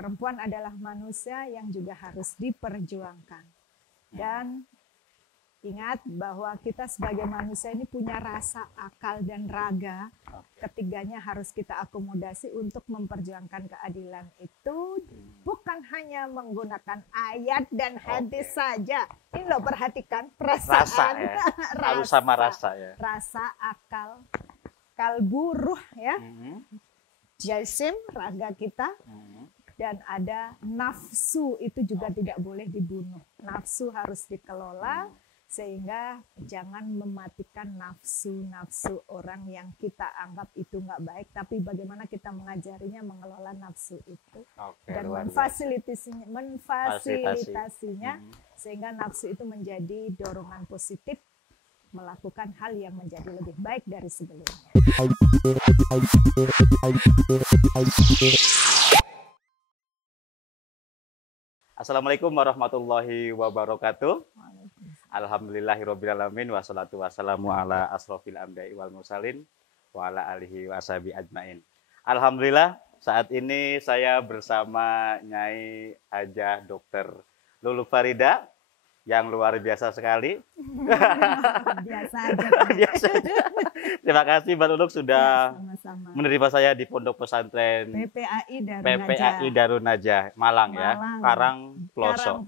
perempuan adalah manusia yang juga harus diperjuangkan. Dan ingat bahwa kita sebagai manusia ini punya rasa, akal, dan raga. Ketiganya harus kita akomodasi untuk memperjuangkan keadilan itu. Bukan hanya menggunakan ayat dan hadis saja. Ini loh, perhatikan perasaan. Rasa ya. Harus sama rasa ya. Rasa, akal, kalbu, ruh ya. Jasim, raga kita. Dan ada nafsu, itu juga tidak boleh dibunuh. Nafsu harus dikelola. Sehingga jangan mematikan nafsu-nafsu orang yang kita anggap itu nggak baik, tapi bagaimana kita mengajarinya mengelola nafsu itu dan memfasilitasinya sehingga nafsu itu menjadi dorongan positif melakukan hal yang menjadi lebih baik dari sebelumnya. Assalamualaikum warahmatullahi wabarakatuh. Alhamdulillahirrabbilalamin. Wassalatu wassalamu ala asrofil anbiya'i wal mursalin wa ala alihi wa ashabi ajmain. Alhamdulillah, saat ini saya bersama Nyai Hajah Dr. Luluk Farida yang luar biasa sekali. Biasa aja. Biasa aja. Terima kasih Mbak Luluk sudah sama-sama menerima saya di Pondok Pesantren PPAI Darun Najah Malang ya. Karangploso,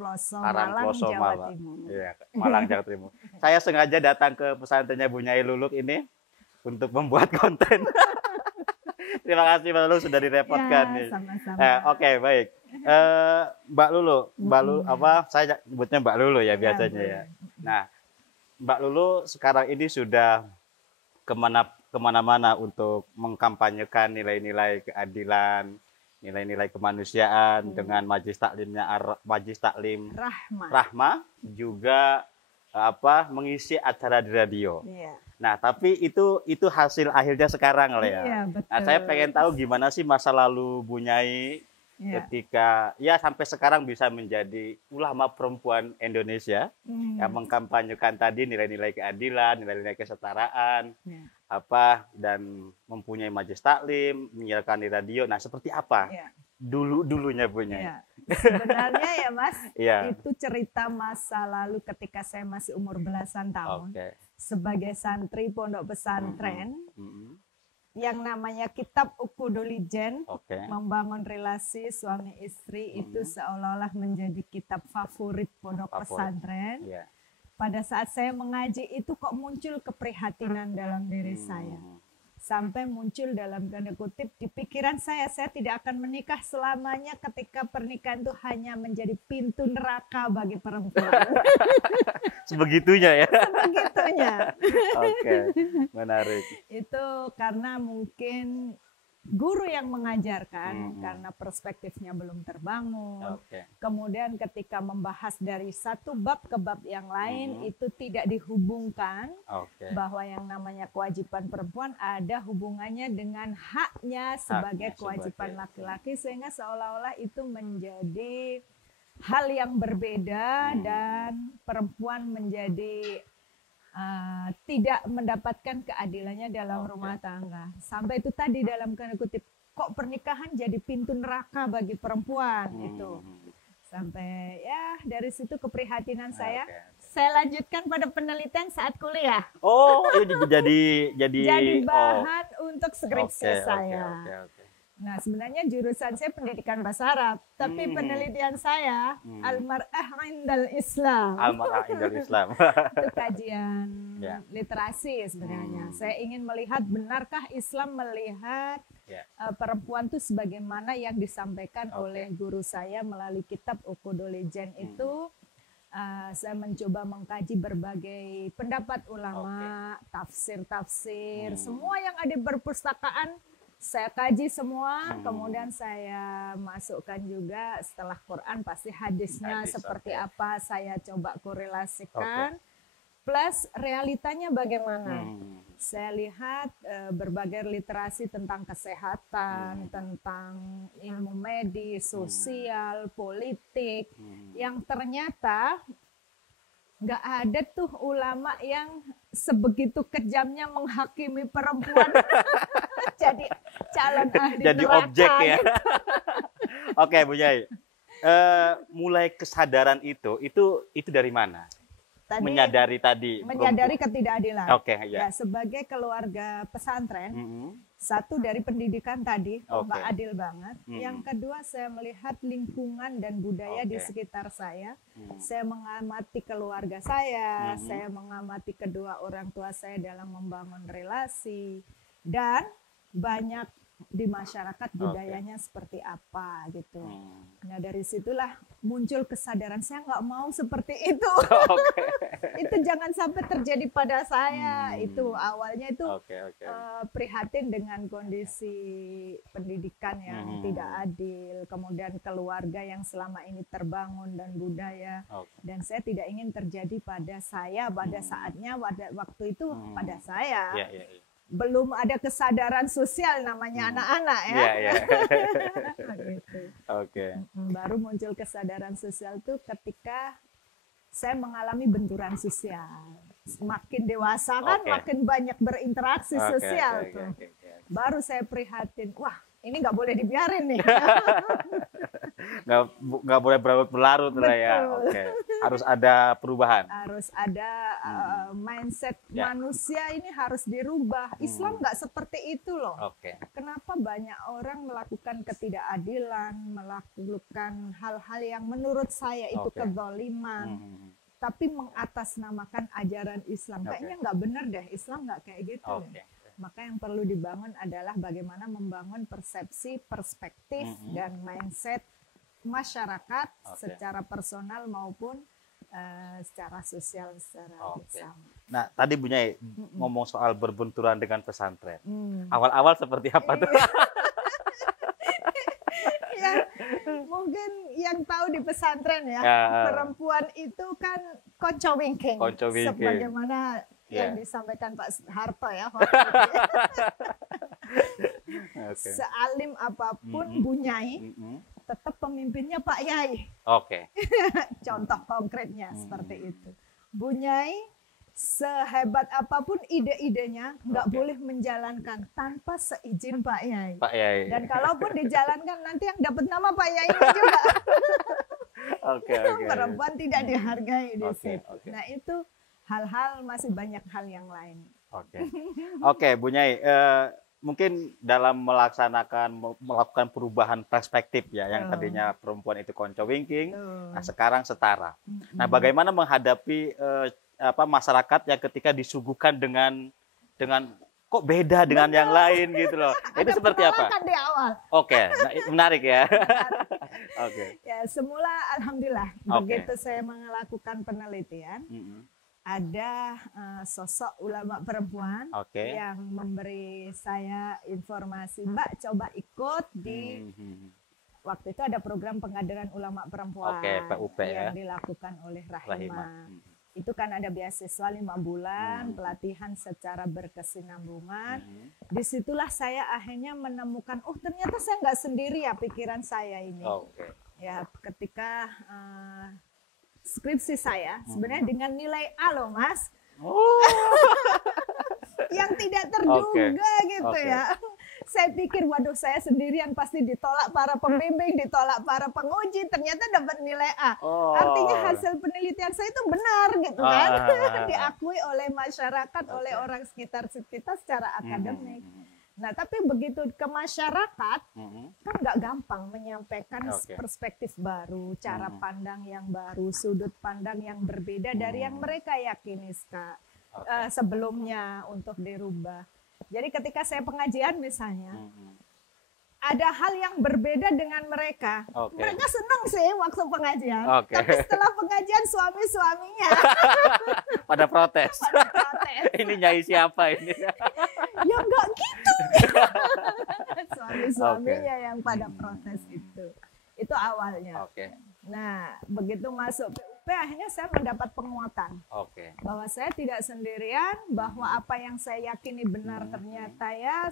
Malang. Iya, Malang Jawa Timur. Saya sengaja datang ke pesantrennya Bu Nyai Luluk ini untuk membuat konten. Terima kasih Mbak Luluk sudah direpotkan ya, nih. Sama-sama. Oke, baik. Mbak Lulu, saya sebutnya Mbak Lulu ya biasanya ya. Nah, Mbak Lulu sekarang ini sudah kemana-mana untuk mengkampanyekan nilai-nilai keadilan, nilai-nilai kemanusiaan dengan Majelis Taklim Rahma, juga mengisi acara di radio. Iya. Nah, tapi itu hasil akhirnya sekarang lah ya. Iya, betul. Nah, saya pengen tahu gimana sih masa lalu Bu Nyai ketika ya sampai sekarang bisa menjadi ulama perempuan Indonesia yang mengkampanyekan tadi nilai-nilai keadilan, nilai-nilai kesetaraan, dan mempunyai majelis taklim, menyiarkan di radio. Nah, seperti apa dulunya Bu Nyai? Sebenarnya ya Mas, itu cerita masa lalu ketika saya masih umur belasan tahun sebagai santri pondok pesantren. Yang namanya kitab Ukhudulijen, membangun relasi suami istri itu seolah-olah menjadi kitab favorit pondok pesantren. Pada saat saya mengaji itu kok muncul keprihatinan dalam diri saya. Sampai muncul dalam tanda kutip di pikiran saya tidak akan menikah selamanya ketika pernikahan itu hanya menjadi pintu neraka bagi perempuan. Sebegitunya ya? Sebegitunya. Oke, menarik. Itu karena mungkin guru yang mengajarkan karena perspektifnya belum terbangun. Kemudian ketika membahas dari satu bab ke bab yang lain itu tidak dihubungkan bahwa yang namanya kewajiban perempuan ada hubungannya dengan haknya sebagai kewajiban laki-laki, sehingga seolah-olah itu menjadi hal yang berbeda dan perempuan menjadi tidak mendapatkan keadilannya dalam rumah tangga. Sampai itu tadi dalam tanda kutip, kok pernikahan jadi pintu neraka bagi perempuan itu. Sampai ya dari situ keprihatinan saya lanjutkan pada penelitian saat kuliah. Oh, ini jadi bahan untuk skripsi saya. Nah, sebenarnya jurusan saya pendidikan bahasa Arab, tapi penelitian saya Al-Mar'ah Indal Islam. Al-Mar'ah Indal Islam. Itu kajian literasi sebenarnya. Saya ingin melihat benarkah Islam melihat perempuan itu sebagaimana yang disampaikan oleh guru saya melalui kitab Ukhudulijen itu. Saya mencoba mengkaji berbagai pendapat ulama, tafsir-tafsir, semua yang ada di perpustakaan. Saya kaji semua, kemudian saya masukkan juga setelah Quran pasti hadisnya seperti apa, saya coba korelasikan, plus realitanya bagaimana. Saya lihat berbagai literasi tentang kesehatan, tentang ilmu medis, sosial, politik, yang ternyata nggak ada tuh ulama yang sebegitu kejamnya menghakimi perempuan jadi calon ahli jadi neraka objek ya. gitu. Oke, Bu Nyai. Mulai kesadaran itu dari mana? Tadi, menyadari ketidakadilan. Oke, ya. Ya, sebagai keluarga pesantren, satu dari pendidikan tadi, nggak adil banget. Yang kedua, saya melihat lingkungan dan budaya di sekitar saya. Saya mengamati keluarga saya mengamati kedua orang tua saya dalam membangun relasi, dan banyak di masyarakat budayanya seperti apa gitu. Nah, dari situlah muncul kesadaran saya nggak mau seperti itu. Itu jangan sampai terjadi pada saya. Itu awalnya itu prihatin dengan kondisi pendidikan yang tidak adil, kemudian keluarga yang selama ini terbangun dan budaya, dan saya tidak ingin terjadi pada saya pada saatnya waktu itu pada saya. Belum ada kesadaran sosial namanya anak-anak ya. Gitu. Baru muncul kesadaran sosial itu ketika saya mengalami benturan sosial. Semakin dewasa kan makin banyak berinteraksi sosial tuh. Baru saya prihatin, wah ini nggak boleh dibiarin nih. Nggak boleh berlarut lah ya. Harus ada perubahan. Harus ada mindset manusia ini harus dirubah. Islam nggak seperti itu loh. Kenapa banyak orang melakukan ketidakadilan, melakukan hal-hal yang menurut saya itu kezaliman, tapi mengatasnamakan ajaran Islam. Kayaknya nggak benar deh, Islam nggak kayak gitu. Maka yang perlu dibangun adalah bagaimana membangun persepsi, perspektif, dan mindset masyarakat secara personal maupun secara sosial secara bersama. Nah, tadi Bu Nyai ngomong soal berbenturan dengan pesantren. Awal-awal seperti apa tuh? Ya, mungkin yang tahu di pesantren ya, perempuan itu kan konco wingking. Sebagaimana yang disampaikan Pak Harto ya. Sealim apapun Bu Nyai, tetap pemimpinnya Pak Yai. Contoh konkretnya seperti itu. Bu Nyai sehebat apapun ide-idenya nggak boleh menjalankan tanpa seizin Pak Yai. Dan kalaupun dijalankan nanti yang dapat nama Pak Yai juga. Perempuan tidak dihargai di situ. Nah itu hal-hal, masih banyak hal yang lain. Bu Nyai, mungkin dalam melakukan perubahan perspektif ya, yang tadinya perempuan itu konco wingking, nah sekarang setara. Nah, bagaimana menghadapi masyarakat yang ketika disuguhkan dengan kok beda dengan yang lain gitu loh. Itu seperti apa? Di awal. Nah, menarik ya. Ya, semula alhamdulillah begitu saya melakukan penelitian, ada sosok ulama perempuan yang memberi saya informasi, Mbak coba ikut di waktu itu ada program pengkaderan ulama perempuan yang dilakukan oleh Rahimah. Itu kan ada beasiswa 5 bulan, pelatihan secara berkesinambungan. Disitulah saya akhirnya menemukan, oh ternyata saya nggak sendiri ya pikiran saya ini. Ya, ketika skripsi saya sebenarnya dengan nilai A loh Mas. Yang tidak terduga gitu ya. Saya pikir waduh saya sendirian pasti ditolak para pembimbing, ditolak para penguji, ternyata dapat nilai A. Artinya hasil penelitian saya itu benar gitu kan. Diakui oleh masyarakat, oleh orang sekitar kita secara akademik. Nah, tapi begitu ke masyarakat, kan nggak gampang menyampaikan perspektif baru, cara pandang yang baru, sudut pandang yang berbeda dari yang mereka yakini sebelumnya untuk dirubah. Jadi ketika saya pengajian misalnya, ada hal yang berbeda dengan mereka. Mereka senang sih waktu pengajian, tapi setelah pengajian suami-suaminya pada protes. Ini Nyai siapa ini? Ya enggak gitu. Suami-suaminya yang pada protes itu. Itu awalnya. Nah, begitu masuk PUP akhirnya saya mendapat penguatan. Bahwa saya tidak sendirian, bahwa apa yang saya yakini benar ternyata ya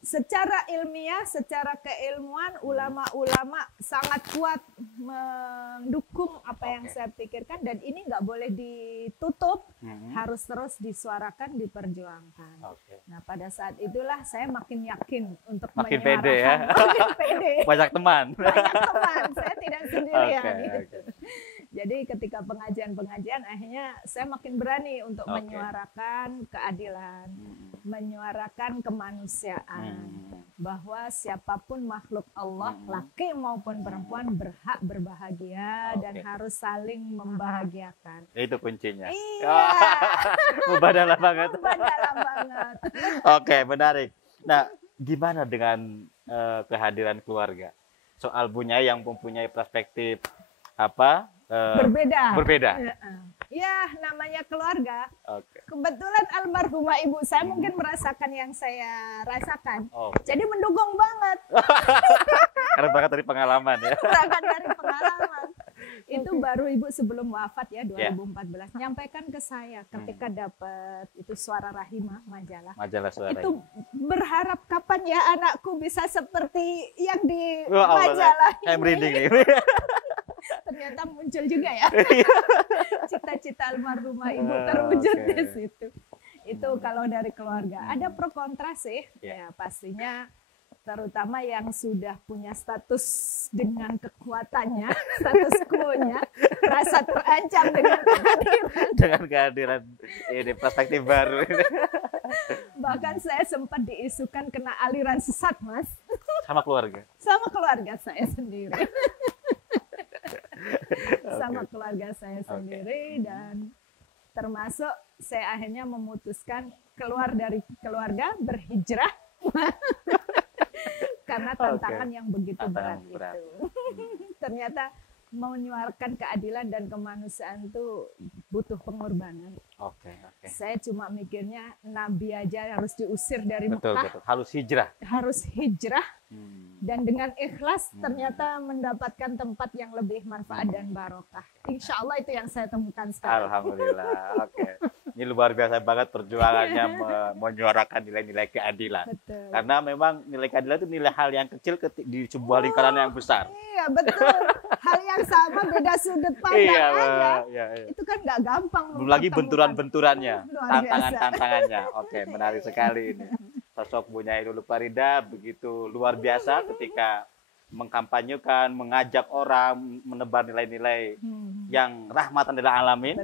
secara ilmiah, secara keilmuan, ulama-ulama sangat kuat mendukung apa yang saya pikirkan, dan ini nggak boleh ditutup, harus terus disuarakan, diperjuangkan. Nah, pada saat itulah saya makin yakin untuk makin pede ya. Makin pede. Banyak teman. Banyak teman, saya tidak sendirian. Gitu. Jadi ketika pengajian-pengajian, akhirnya saya makin berani untuk menyuarakan keadilan, menyuarakan kemanusiaan, bahwa siapapun makhluk Allah, laki maupun perempuan, berhak berbahagia dan harus saling membahagiakan. Itu kuncinya. Iya. Mubadalah banget. Mubadalah banget. Oke, menarik. Nah, gimana dengan kehadiran keluarga? Soal Bunyai yang mempunyai perspektif apa? Berbeda. Ya, namanya keluarga. Kebetulan almarhumah ibu saya mungkin merasakan yang saya rasakan. Jadi mendukung banget. Karena berangkat dari pengalaman ya. Berangkat dari pengalaman. Itu baru ibu sebelum wafat ya, 2014. Nyampaikan ke saya ketika dapat itu Suara Rahimah, majalah. Majalah Suara itu berharap kapan ya anakku bisa seperti yang di majalah ini. Merinding. Ternyata muncul juga ya cita-cita almarhumah ibu terwujud di situ. Itu kalau dari keluarga. Ada pro kontra sih, ya pastinya, terutama yang sudah punya status dengan kekuatannya, status quo-nya, rasa terancam dengan kehadiran ini perspektif baru. Bahkan saya sempat diisukan kena aliran sesat, Mas. Sama keluarga? Sama keluarga saya sendiri. Sama keluarga saya sendiri, dan termasuk saya akhirnya memutuskan keluar dari keluarga, berhijrah karena tantangan yang begitu berat itu. Ternyata menyuarakan keadilan dan kemanusiaan itu butuh pengorbanan. Saya cuma mikirnya Nabi aja harus diusir dari Mekah. Betul. Harus hijrah. Dan dengan ikhlas ternyata mendapatkan tempat yang lebih manfaat dan barokah. Insya Allah itu yang saya temukan sekarang. Alhamdulillah. Ini luar biasa banget perjuangannya menyuarakan nilai-nilai keadilan. Betul. Karena memang nilai keadilan itu nilai hal yang kecil di sebuah lingkaran yang besar. Iya, betul. Hal yang sama, beda sudut pandang aja. Itu kan nggak gampang. Belum lagi benturan-benturannya, tantangan-tantangannya. Menarik sekali ini. Sosok Bunyai Luluh Farida begitu luar biasa ketika mengkampanyekan, mengajak orang menebar nilai-nilai yang rahmatan lil alamin.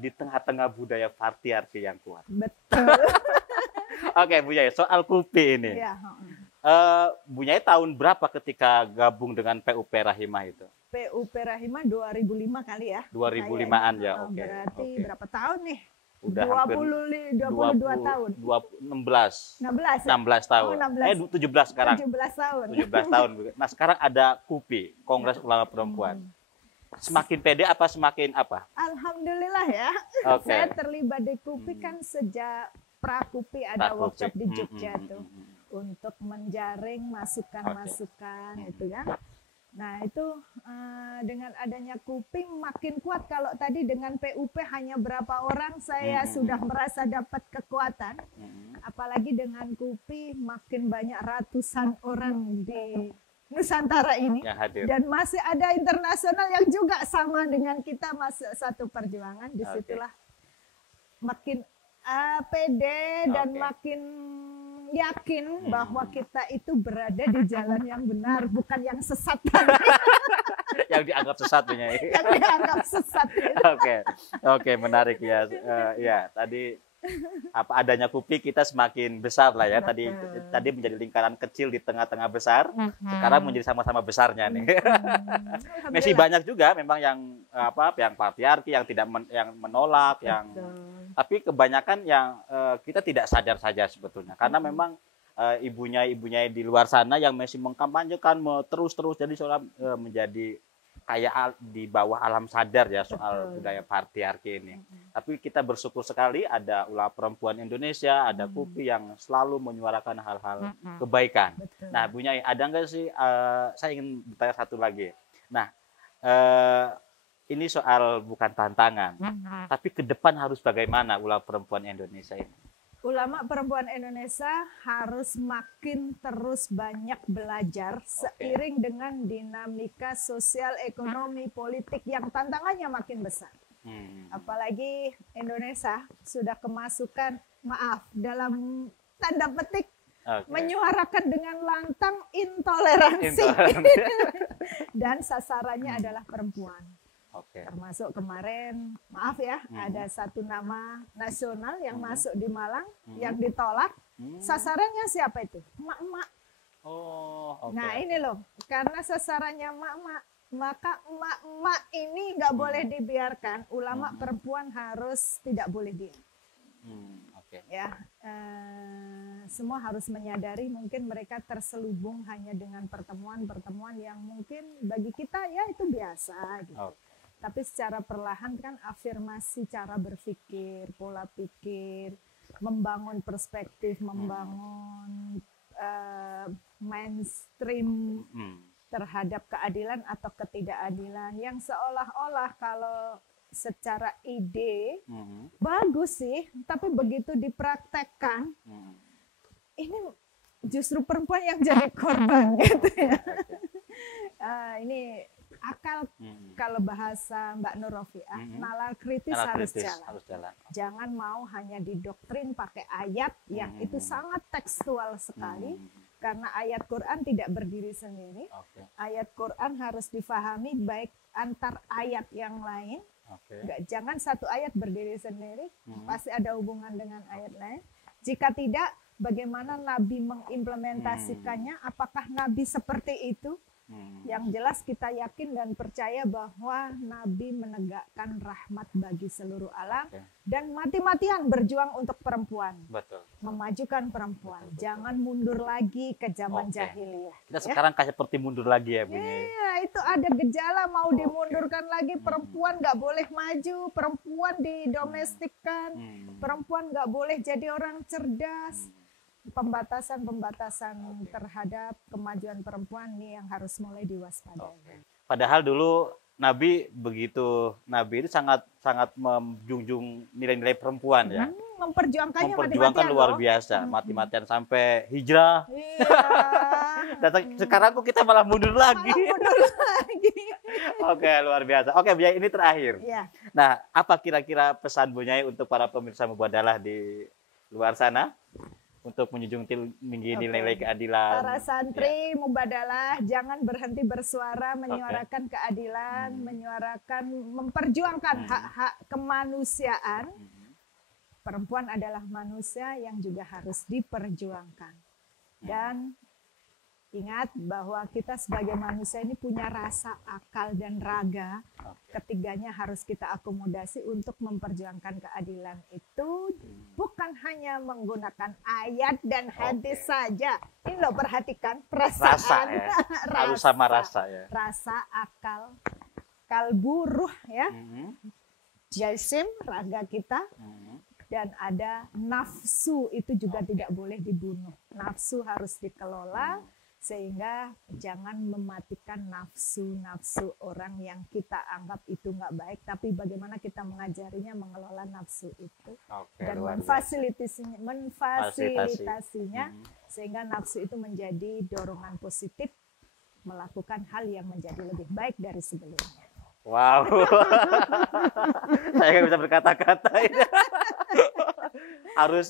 Di tengah-tengah budaya patriarki yang kuat. Betul. Bunyai, soal KUPI ini. Bunyai tahun berapa ketika gabung dengan PUP Rahimah itu? PUP Rahimah 2005 kali ya. 2005-an ya. Berarti berapa tahun nih? Udah 22 tahun. 16 tahun. 17 sekarang. 17 tahun. 17 tahun. Nah, sekarang ada KUPI, Kongres Ulama Perempuan. Semakin pede apa semakin apa? Alhamdulillah ya. Saya terlibat di KUPI kan sejak pra-KUPI ada workshop di Jogja tuh. Untuk menjaring masukan-masukan itu kan. Nah itu dengan adanya KUPI makin kuat. Kalau tadi dengan PUP hanya berapa orang saya sudah merasa dapat kekuatan, apalagi dengan KUPI makin banyak ratusan orang di Nusantara ini, dan masih ada internasional yang juga sama dengan kita masuk satu perjuangan. Disitulah makin pede dan makin yakin bahwa kita itu berada di jalan yang benar, bukan yang sesat. Yang dianggap sesat Bunyai. Yang dianggap sesat. Oke, menarik ya. Ya, tadi apa adanya KUPI kita semakin besar lah ya. Tadi menjadi lingkaran kecil di tengah-tengah besar. Sekarang menjadi sama-sama besarnya nih. Masih banyak juga memang yang yang patriarki, yang tidak yang menolak, tapi kebanyakan yang kita tidak sadar saja sebetulnya. Karena memang ibunya di luar sana yang masih mengkampanyekan terus jadi seolah menjadi kayak di bawah alam sadar ya soal budaya patriarki ini. Tapi kita bersyukur sekali ada Ulama Perempuan Indonesia, ada KUPI yang selalu menyuarakan hal-hal kebaikan. Nah, Bunyai, ada nggak sih, saya ingin bertanya satu lagi. Nah, ini soal bukan tantangan, tapi ke depan harus bagaimana Ulama Perempuan Indonesia ini? Ulama perempuan Indonesia harus makin terus banyak belajar seiring dengan dinamika sosial, ekonomi, politik yang tantangannya makin besar. Apalagi Indonesia sudah kemasukan, maaf, dalam tanda petik, menyuarakan dengan lantang intoleransi. Dan sasarannya adalah perempuan. Termasuk kemarin, maaf ya, ada satu nama nasional yang masuk di Malang, yang ditolak. Sasarannya siapa itu? Emak-emak. Nah ini loh, karena sasarannya emak-emak, maka emak-emak ini nggak boleh dibiarkan. Ulama perempuan harus tidak boleh diam. Ya, semua harus menyadari mungkin mereka terselubung hanya dengan pertemuan-pertemuan yang mungkin bagi kita ya itu biasa gitu. Tapi secara perlahan kan afirmasi cara berpikir, pola pikir, membangun perspektif, membangun mainstream terhadap keadilan atau ketidakadilan yang seolah-olah kalau secara ide bagus sih, tapi begitu dipraktekkan ini justru perempuan yang jadi korban gitu ya. Ini akal, kalau bahasa Mbak Nur Rofiah, nalar kritis harus jalan. Jangan mau hanya didoktrin pakai ayat yang itu sangat tekstual sekali, karena ayat Quran tidak berdiri sendiri. Ayat Quran harus difahami baik antar ayat yang lain. Jangan satu ayat berdiri sendiri, pasti ada hubungan dengan ayat lain. Jika tidak, bagaimana Nabi mengimplementasikannya? Apakah Nabi seperti itu? Yang jelas kita yakin dan percaya bahwa Nabi menegakkan rahmat bagi seluruh alam dan mati-matian berjuang untuk perempuan. Memajukan perempuan. Jangan mundur lagi ke zaman jahiliyah. Kita sekarang kayak seperti mundur lagi ya, Bu. Iya, itu ada gejala mau dimundurkan lagi. Perempuan nggak boleh maju, perempuan didomestikkan, perempuan nggak boleh jadi orang cerdas. Pembatasan terhadap kemajuan perempuan ini yang harus mulai diwaspadai. Padahal dulu Nabi itu sangat menjunjung nilai-nilai perempuan ya. Memperjuangkannya luar biasa, mati-matian sampai hijrah. Iya. Dan sekarang kok kita malah mundur lagi. Oke, luar biasa. Oke, Bu Nyai, ini terakhir. Ya. Nah, apa kira-kira pesan Bu Nyai untuk para pemirsa Mubadalah di luar sana? Untuk menjunjung tinggi nilai-nilai keadilan. Para santri Mubadalah jangan berhenti bersuara, menyuarakan keadilan, memperjuangkan hak-hak kemanusiaan. Perempuan adalah manusia yang juga harus diperjuangkan. Dan ingat bahwa kita sebagai manusia ini punya rasa, akal, dan raga. Ketiganya harus kita akomodasi untuk memperjuangkan keadilan itu. Bukan hanya menggunakan ayat dan hadis saja. Ini loh, perhatikan perasaan. Harus sama rasa ya. Rasa, akal, kalbu, ruh ya. Jisim, raga kita. Dan ada nafsu, itu juga tidak boleh dibunuh. Nafsu harus dikelola. Sehingga jangan mematikan nafsu orang yang kita anggap itu nggak baik, tapi bagaimana kita mengajarinya mengelola nafsu itu dan memfasilitasinya sehingga nafsu itu menjadi dorongan positif melakukan hal yang menjadi lebih baik dari sebelumnya. Wow, saya nggak bisa berkata-kata. harus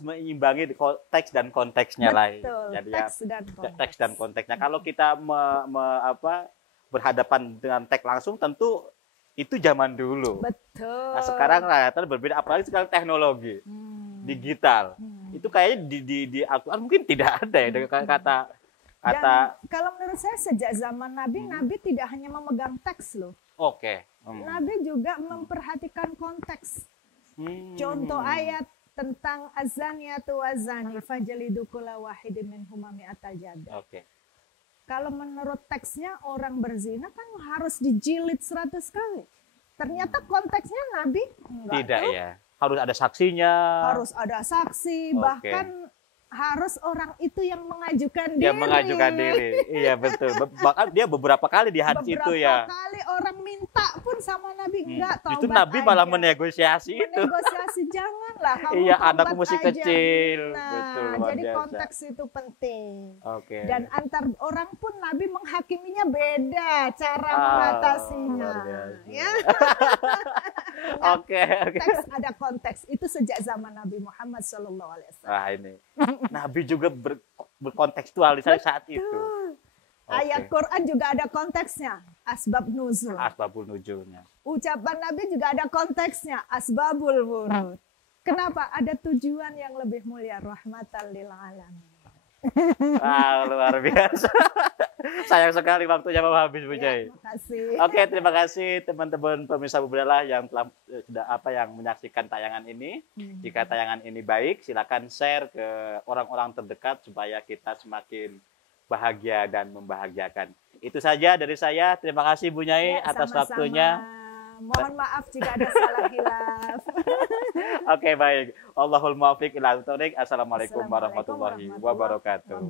menyimbangi teks dan konteksnya lain. Jadi teks dan konteksnya. Kalau kita berhadapan dengan teks langsung, tentu itu zaman dulu. Betul. Nah, sekarang berbeda, apalagi sekarang teknologi digital. Itu kayaknya di Al-Quran mungkin tidak ada ya kata. Dan kalau menurut saya sejak zaman Nabi, Nabi tidak hanya memegang teks loh. Nabi juga memperhatikan konteks. Contoh ayat tentang azaniyatu wazani fajlidu kulla wahidin minhuma mi'ata jaldah. Kalau menurut teksnya orang berzina kan harus dijilid 100 kali. Ternyata konteksnya Nabi enggak. Tidak ya. Harus ada saksinya. Harus ada saksi, bahkan harus orang itu yang mengajukan diri. Yang mengajukan diri. Iya betul. Bahkan dia beberapa kali di hadis itu ya. Beberapa kali orang minta pun sama Nabi enggak, taubat itu Nabi aja. malah menegosiasi itu. Menegosiasi janganlah kamu iya, taubat anakku masih aja. kecil. Nah, betul, jadi biasa. konteks itu penting. Oke. Dan antar orang pun Nabi menghakiminya beda cara mengatasinya. Ya. Oke. Ada konteks itu sejak zaman Nabi Muhammad SAW. Nah ini, Nabi juga berkontekstualisasi saat itu. Ayat Quran juga ada konteksnya, asbab nuzul. Asbabul nuzulnya. Ucapan Nabi juga ada konteksnya, asbabul wurud. Kenapa? Ada tujuan yang lebih mulia, rahmatan lil alamin. Luar biasa. Sayang sekali waktunya mau habis, Bu Nyai. Oke, terima kasih teman-teman pemirsa Budaya yang telah yang menyaksikan tayangan ini. Jika tayangan ini baik, silakan share ke orang-orang terdekat supaya kita semakin bahagia dan membahagiakan. Itu saja dari saya. Terima kasih Bu Nyai atas waktunya. Mohon maaf jika ada salah hilaf. Oke, baik. Allahul muwaffiq ila thoriq. Assalamualaikum warahmatullahi wabarakatuh.